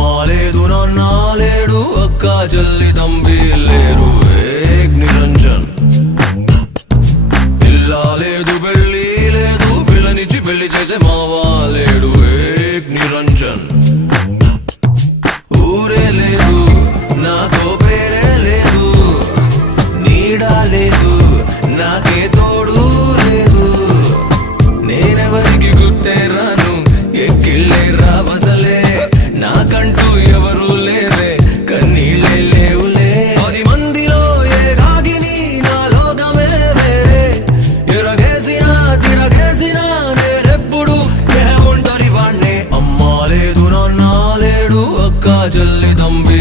అమ్మా లేదు నాన్న లేడు అక్క చెల్లి తంబి లేరు ఏక్ నిరంజన్ ఇల్లా లేదు పెళ్ళి లేదు పిల్లనిచ్చి పెళ్లి చేసే మావా లేడు ఏక్ నిరంజన్ ఊరే లేదు నాకో పేరే లేదు నీడా లేదు నాకే తోడు లేదు నేనెవరికి గుట్టే రాను ఎక్కిళ్ళే రావసలే నాకంటూ ఎవరు లేరే కన్నీళ్ళే లేవులే 10 మందిలో ఏ రాగిని నా లోకమే వేరే ఎరగేసినా తిరగేసినా నేనెప్పుడు ఏ ఒంటరి వాణ్ణే అమ్మా లేదు నాన్న లేడు అక్క చెల్లి తంబి